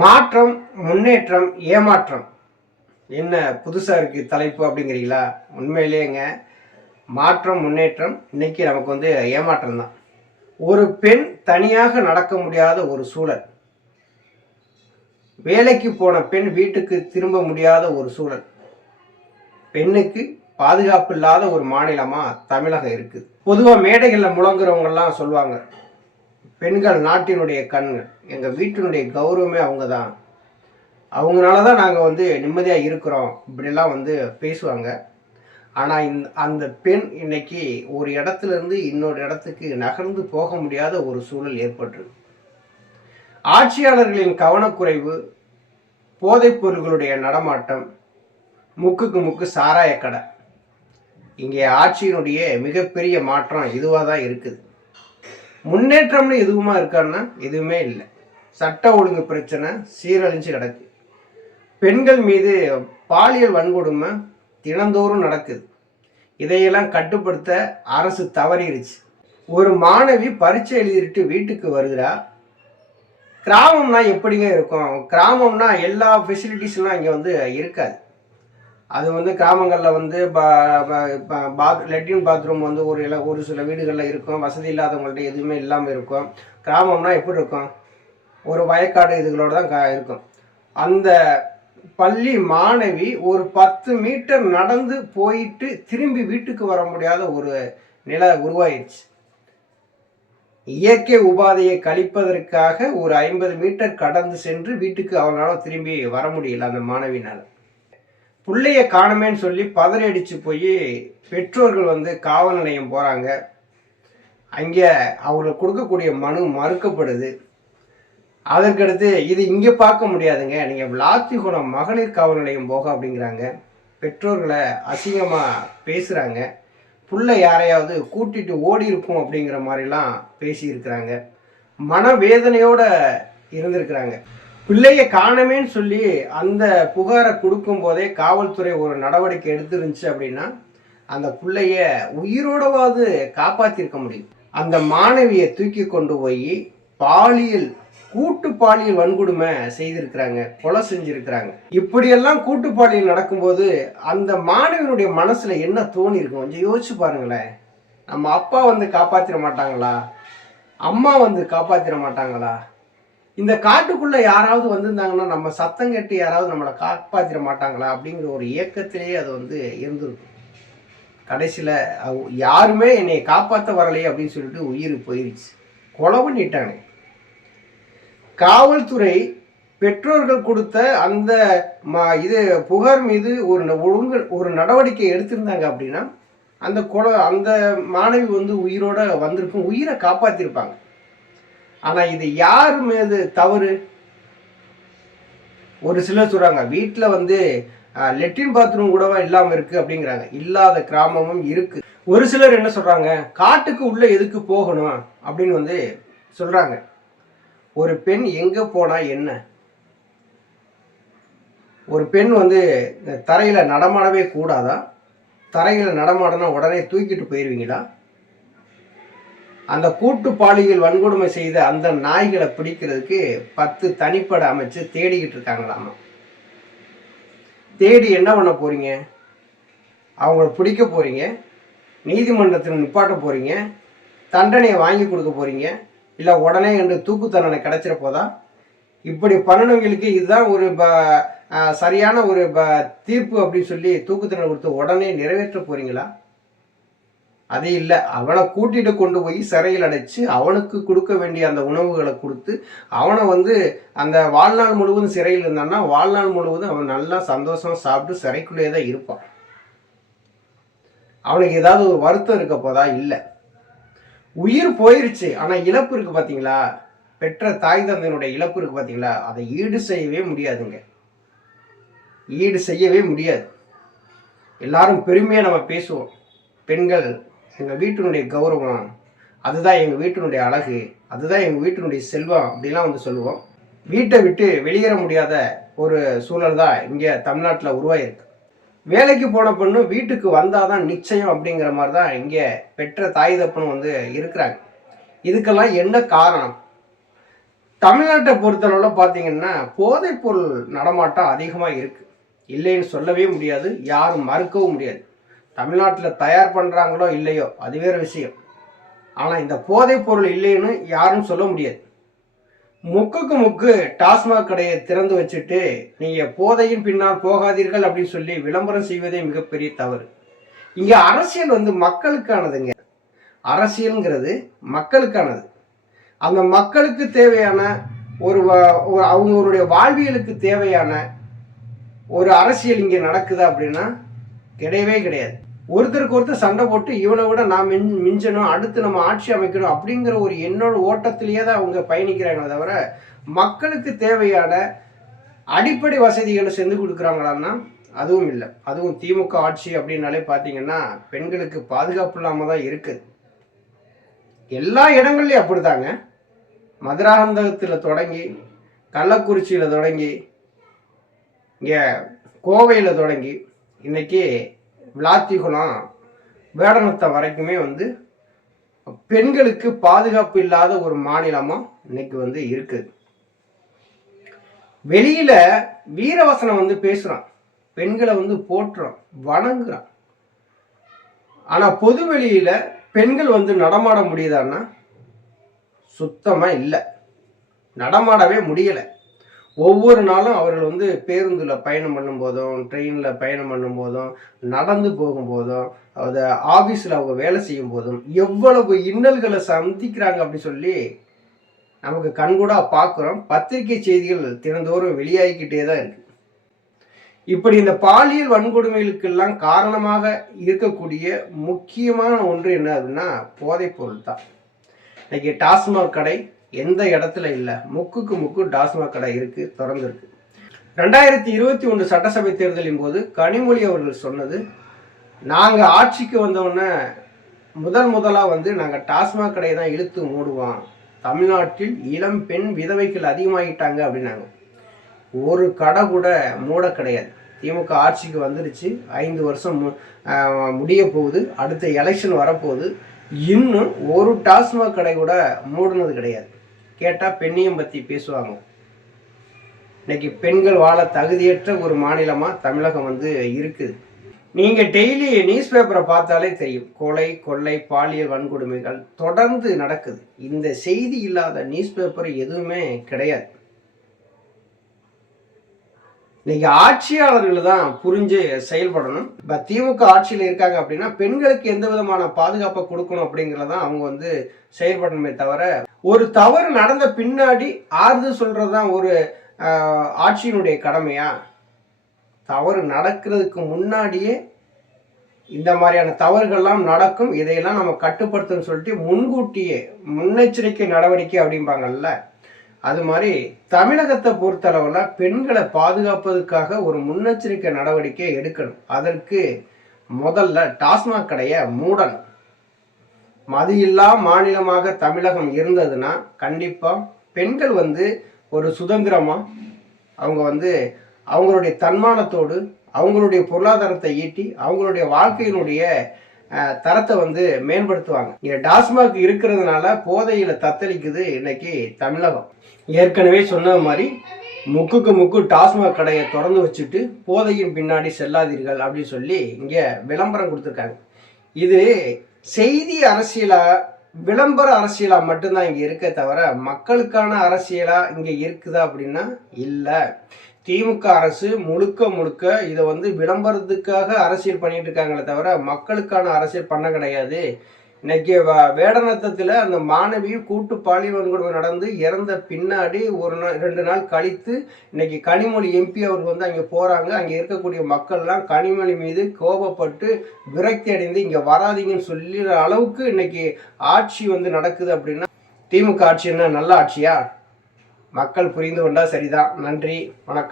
மாற்றம், முன்னேற்றம், ஏமாற்றம். என்ன புதுசா இருக்கு தலைப்பு அப்படிங்கிறீங்களா? உண்மையிலேயேங்க மாற்றம், முன்னேற்றம் இன்னைக்கு நமக்கு ஏமாற்றம் தான். ஒரு பெண் தனியாக நடக்க முடியாத ஒரு சூழல். வேலைக்கு போன பெண் வீட்டுக்கு திரும்ப முடியாத ஒரு சூழல். பெண்ணுக்கு பாதுகாப்பு இல்லாத ஒரு மாநிலமா தமிழகம் இருக்குது. பொதுவா மேடைகள்ல முழங்குறவங்கெல்லாம் சொல்லுவாங்க, பெண்கள் நாட்டினுடைய கண்கள். எங்க வீட்டினுடைய கௌரவமே அவங்க தான். அவங்களால தான் நாங்கள் நிம்மதியாக இருக்கிறோம் இப்படிலாம் பேசுவாங்க. ஆனால் அந்த பெண் இன்னைக்கு ஒரு இடத்துல இருந்து இன்னொரு இடத்துக்கு நகர்ந்து போக முடியாத ஒரு சூழல் ஏற்பட்டிருக்கு. ஆட்சியாளர்களின் கவனக்குறைவு, போதைப் பொருள்களுடைய நடமாட்டம், முக்குக்கு முக்கு சாராய கடை. இங்கே ஆட்சியினுடைய மிகப்பெரிய மாற்றம் இதுவாக தான் இருக்குது. முன்னேற்றம்னு எதுவுமா இருக்கான்னா எதுவுமே இல்லை. சட்ட ஒழுங்கு பிரச்சனை சீரழிஞ்சு கிடக்கு. பெண்கள் மீது பாலியல் வன்கொடுமை தினந்தோறும் நடக்குது. இதையெல்லாம் கட்டுப்படுத்த அரசு தவறிடுச்சு. ஒரு மாணவி பரீட்சை எழுதிட்டு வீட்டுக்கு வருகிறா. கிராமம்னா எப்படிங்க இருக்கும்? கிராமம்னா எல்லா ஃபெசிலிட்டிஸ்லாம் இங்கே இருக்காது. அது கிராமங்களில் லெட்டின் பாத்ரூம் ஒரு சில வீடுகளில் இருக்கும். வசதி இல்லாதவங்கள்ட்ட எதுவுமே இல்லாமல் இருக்கும். கிராமம்னா எப்படி இருக்கும்? ஒரு வயக்காடு இதுகளோடு தான் இருக்கும். அந்த பள்ளி மாணவி ஒரு 10 மீட்டர் நடந்து போயிட்டு திரும்பி வீட்டுக்கு வர முடியாத ஒரு நிலை உருவாயிடுச்சு. இயற்கை உபாதையை கழிப்பதற்காக ஒரு 50 மீட்டர் கடந்து சென்று வீட்டுக்கு அவங்களால திரும்பி வர முடியல அந்த மாணவினால. பிள்ளைய காணுமேன்னு சொல்லி பதறி அடிச்சு போய் பெற்றோர்கள் காவல் நிலையம் போறாங்க. அங்கே அவங்களுக்கு கொடுக்கக்கூடிய மனு மறுக்கப்படுது. அதற்கடுத்து இது இங்கே பார்க்க முடியாதுங்க, நீங்கள் விளாத்திகுளம் மகளிர் காவல் நிலையம் போக அப்படிங்கிறாங்க. பெற்றோர்களை அசிங்கமாக பேசுகிறாங்க. புள்ள யாரையாவது கூட்டிட்டு ஓடி இருக்கும் அப்படிங்கிற மாதிரிலாம் பேசியிருக்கிறாங்க. மனவேதனையோடு இருந்திருக்கிறாங்க. பிள்ளைய காணமேன்னு சொல்லி அந்த புகாரை கொடுக்கும் போதே காவல்துறை ஒரு நடவடிக்கை எடுத்துருந்துச்சு அப்படின்னா அந்த பிள்ளைய உயிரோடவாவது காப்பாற்றிருக்க முடியும். அந்த மாணவியை தூக்கி கொண்டு போய் கூட்டு பாலியல் வன்கொடுமை செய்திருக்கிறாங்க, கொலை செஞ்சிருக்கிறாங்க. இப்படியெல்லாம் கூட்டு பாலியல் நடக்கும்போது அந்த மாணவியினுடைய மனசுல என்ன தோணி இருக்கும்? கொஞ்சம் யோசிச்சு பாருங்களேன். நம்ம அப்பா காப்பாற்றிட மாட்டாங்களா? அம்மா காப்பாற்றிட மாட்டாங்களா? இந்த காட்டுக்குள்ள யாராவது வந்திருந்தாங்கன்னா நம்ம சத்தம் கேட்டு யாராவது நம்மளை காப்பாற்றிட மாட்டாங்களா அப்படிங்கிற ஒரு இயக்கத்திலேயே அது இருந்திருக்கும். கடைசியில் யாருமே என்னை காப்பாற்ற வரலையே அப்படின்னு சொல்லிட்டு உயிர் போயிருச்சு. கொலை பண்ணிட்டாங்க. காவல்துறை பெற்றோர்கள் கொடுத்த அந்த புகார் மீது ஒரு நடவடிக்கை எடுத்திருந்தாங்க அப்படின்னா அந்த மாணவி உயிரோட வந்திருக்கும், உயிரை காப்பாற்றிருப்பாங்க. ஆனால் இது யார் மீது தவறு? ஒரு சிலர் சொல்றாங்க வீட்டில் லெட்டின் பாத்ரூம் கூடவா இல்லாமல் இருக்கு அப்படிங்கிறாங்க. இல்லாத கிராமமும் இருக்கு. ஒரு சிலர் என்ன சொல்றாங்க, காட்டுக்கு உள்ள எதுக்கு போகணும் அப்படின்னு சொல்றாங்க. ஒரு பெண் எங்க போனா என்ன? ஒரு பெண் தரையில நடமாடவே கூடாதா? தரையில நடமாடனா உடனே தூக்கிட்டு போயிருவீங்களா? அந்த கூட்டு பாலியல் வன்கொடுமை செய்த அந்த நாய்களை பிடிக்கிறதுக்கு 10 தனிப்படை அமைச்சு தேடிக்கிட்டு இருக்காங்களாமா. தேடி என்ன பண்ண போறீங்க? அவங்கள பிடிக்க போறீங்க, நீதிமன்றத்தில் நிப்பாட்ட போறீங்க, தண்டனையை வாங்கி கொடுக்க போறீங்க, இல்லை உடனே என்று தூக்கு தண்டனை கிடைச்சிட போதா? இப்படி பண்ணவங்களுக்கு இதுதான் ஒரு சரியான ஒரு தீர்ப்பு அப்படின்னு சொல்லி தூக்கு தண்டனை கொடுத்து உடனே நிறைவேற்ற போறீங்களா? அது இல்லை. அவனை கூட்டிட்டு கொண்டு போய் சிறையில் அடைச்சு அவனுக்கு கொடுக்க வேண்டிய அந்த உணவுகளை கொடுத்து அவனை அந்த வாழ்நாள் முழுவதும் சிறையில் இருந்தான்னா வாழ்நாள் முழுவதும் அவன் நல்லா சந்தோஷமா சாப்பிட்டு சிறைக்குள்ளேயே தான் இருப்பான். அவனுக்கு ஏதாவது ஒரு வருத்தம் இருக்க போதா? இல்லை. உயிர் போயிருச்சு, ஆனால் இழப்பு இருக்கு பார்த்தீங்களா? பெற்ற தாய் தந்தையினுடைய இழப்பு இருக்கு பார்த்தீங்களா? அதை ஈடு செய்யவே முடியாதுங்க. ஈடு செய்யவே முடியாது. எல்லாரும் பெருமையாக நம்ம பேசுவோம், பெண்கள் எங்கள் வீட்டினுடைய கௌரவம், அதுதான் எங்கள் வீட்டினுடைய அழகு, அதுதான் எங்கள் வீட்டினுடைய செல்வம் அப்படிலாம் சொல்லுவோம். வீட்டை விட்டு வெளியேற முடியாத ஒரு சூழல் தான் இங்கே தமிழ்நாட்டில் உருவாயிருக்கு. வேலைக்கு போன பொண்ணு வீட்டுக்கு வந்தாதான் நிச்சயம் அப்படிங்கிற மாதிரி தான் இங்கே பெற்ற தாய் தப்பனும் இருக்கிறாங்க. இதுக்கெல்லாம் என்ன காரணம்? தமிழ்நாட்டை பொறுத்தளவில் பார்த்தீங்கன்னா போதைப்பொருள் நடமாட்டம் அதிகமாக இருக்குது, இல்லைன்னு சொல்லவே முடியாது, யாரும் மறுக்கவும் முடியாது. தமிழ்நாட்டில் தயார் பண்ணுறாங்களோ இல்லையோ அது வேறு விஷயம். ஆனால் இந்த போதைப்பொருள் இல்லைன்னு யாரும் சொல்ல முடியாது. முக்குக்கு முக்கு டாஸ்மாக் கடையை திறந்து வச்சுட்டு நீங்கள் போதையின் பின்னால் போகாதீர்கள் அப்படின்னு சொல்லி விளம்பரம் செய்வதே மிகப்பெரிய தவறு. இங்கே அரசியல் மக்களுக்கானதுங்க. அரசியல்ங்கிறது மக்களுக்கானது. அந்த மக்களுக்கு தேவையான அவங்களுடைய வாழ்வியலுக்கு தேவையான ஒரு அரசியல் இங்கே நடக்குதா அப்படின்னா கிடையவே கிடையாது. ஒருத்தருக்கு ஒருத்தர் சண்டை போட்டு இவனை விட நான் மிஞ்சணும், அடுத்து நம்ம ஆட்சி அமைக்கணும் அப்படிங்கிற ஒரு என்னோட ஓட்டத்திலேயே தான் அவங்க பயணிக்கிறாங்க தவிர மக்களுக்கு தேவையான அடிப்படை வசதிகளை செஞ்சு கொடுக்குறாங்களான்னா அதுவும் இல்லை. அதுவும் திமுக ஆட்சி அப்படின்னாலே பார்த்தீங்கன்னா பெண்களுக்கு பாதுகாப்பு இல்லாமல் தான் இருக்குது. எல்லா இடங்கள்லையும் அப்படிதாங்க. மதுராந்தகத்தில் தொடங்கி, கள்ளக்குறிச்சியில் தொடங்கி, இங்கே கோவையில் தொடங்கி, இன்னைக்கு விளாத்திகுளம் வேடநத்தம் வரைக்குமே பெண்களுக்கு பாதுகாப்பு இல்லாத ஒரு மாநிலமாக இன்னைக்கு இருக்குது. வெளியில வீரவசனம் பேசுறான், பெண்களை போற்றுறான், வணங்குறான். ஆனா பொது வெளியில பெண்கள் நடமாட முடியுதான்னா சுத்தமா இல்லை, நடமாடவே முடியலை. ஒவ்வொரு நாளும் அவர்கள் பேருந்துல பயணம் பண்ணும் போதும், ட்ரெயின்ல பயணம் பண்ணும் போதும், நடந்து போகும்போதும், அதை ஆபீஸ்ல அவங்க வேலை செய்யும் போதும் எவ்வளவு இன்னல்களை சந்திக்கிறாங்க அப்படின்னு சொல்லி நமக்கு கண்கூடா பார்க்குறோம். பத்திரிகை செய்திகள் தினந்தோறும் வெளியாகிக்கிட்டே தான் இருக்கு. இப்படி இந்த பாலியல் வன்கொடுமைகளுக்கெல்லாம் காரணமாக இருக்கக்கூடிய முக்கியமான ஒன்று என்ன அப்படின்னா போதைப்பொருள் தான். இன்னைக்கு டாஸ்மாக் கடை எந்த இடத்துல இல்லை, முக்குக்கு முக்கு டாஸ்மாக் கடை இருக்கு, திறந்திருக்கு. 2021 சட்டசபை தேர்தலின் போது கனிமொழி அவர்கள் சொன்னது, நாங்கள் ஆட்சிக்கு வந்தோடனே முதலாக நாங்கள் டாஸ்மாக் கடையை தான் இழுத்து மூடுவோம், தமிழ்நாட்டில் இளம் பெண் விதவைகள் அதிகமாகிட்டாங்க அப்படின்னாங்க. ஒரு கடை கூட மூட கிடையாது. திமுக ஆட்சிக்கு வந்துருச்சு, 5 வருஷம் முடிய போகுது, அடுத்த எலெக்ஷன் வரப்போகுது, இன்னும் ஒரு டாஸ்மாக் கடை கூட மூடினது கிடையாது. கேட்டால் பெண்ணியம் பற்றி பேசுவாங்க. இன்னைக்கு பெண்கள் வாழ தகுதியற்ற ஒரு மாநிலமாக தமிழகம் இருக்குது. நீங்கள் டெய்லி நியூஸ் பேப்பரை பார்த்தாலே தெரியும், கொலை, கொள்ளை, பாலியல் வன்கொடுமைகள் தொடர்ந்து நடக்குது. இந்த செய்தி இல்லாத நியூஸ் பேப்பர் எதுவுமே கிடையாது. இன்னைக்கு ஆட்சியாளர்கள் தான் புரிஞ்சு செயல்படணும். இப்போ திமுக ஆட்சியில் இருக்காங்க அப்படின்னா பெண்களுக்கு எந்த விதமான பாதுகாப்பை கொடுக்கணும் அப்படிங்கிறதான் அவங்க செயல்படணுமே தவிர, ஒரு தவறு நடந்த பின்னாடி ஆறுதல் சொல்றதுதான் ஒரு ஆட்சியினுடைய கடமையா? தவறு நடக்கிறதுக்கு முன்னாடியே இந்த மாதிரியான தவறுகள்லாம் நடக்கும், இதையெல்லாம் நம்ம கட்டுப்படுத்தணும்னு சொல்லிட்டு முன்கூட்டியே முன்னெச்சரிக்கை நடவடிக்கை அப்படிம்பாங்கல்ல, அது மாதிரி தமிழகத்தை பொறுத்தளவில் பெண்களை பாதுகாப்பதற்காக ஒரு முன்னெச்சரிக்கை நடவடிக்கை எடுக்கணும். அதற்கு முதல்ல டாஸ்மாக் கடையை மூடணும். மது இல்லா மாநிலமாக தமிழகம் இருந்ததுன்னா கண்டிப்பாக பெண்கள் ஒரு சுதந்திரமாக அவங்க அவங்களுடைய தன்மானத்தோடு அவங்களுடைய பொருளாதாரத்தை ஈட்டி அவங்களுடைய வாழ்க்கையினுடைய தரத்தை மேம்படுத்துவாங்க. இங்கே டாஸ்மாக் இருக்கிறதுனால போதையில் தத்தளிக்குது இன்னைக்கு தமிழகம். ஏற்கனவே சொன்ன மாதிரி முக்குக்கு முக்கு டாஸ்மாக் கடையை திறந்து வச்சுட்டு போதையின் பின்னாடி செல்லாதீர்கள் அப்படின்னு சொல்லி இங்கே விளம்பரம் கொடுத்துருக்காங்க. இது செய்தி அரசியலா, விளம்பர அரசியலா மட்டும்தான் இங்கே இருக்க தவிர மக்களுக்கான அரசியலா இங்கே இருக்குதா அப்படின்னா இல்லை. திமுக அரசு முழுக்க முழுக்க இதை விளம்பரத்துக்காக அரசியல் பண்ணிட்டு இருக்காங்களே தவிர மக்களுக்கான அரசியல் பண்ண கிடையாது. இன்னைக்கு வேடநத்தத்தில் அந்த மாணவி கூட்டு பாலியல் வன்கொடுமை நடந்து இறந்த பின்னாடி 2 நாள் கழித்து இன்னைக்கு கனிமொழி எம்பி அவர்கள் அங்கே போகிறாங்க. அங்கே இருக்கக்கூடிய மக்கள்லாம் கனிமொழி மீது கோபப்பட்டு விரக்தி அடைந்து இங்கே வராதிங்கன்னு சொல்லிற அளவுக்கு இன்னைக்கு ஆட்சி நடக்குது. அப்படின்னா திமுக ஆட்சி என்ன நல்ல ஆட்சியா? மக்கள் புரிந்து கொண்டா சரிதான். நன்றி, வணக்கம்.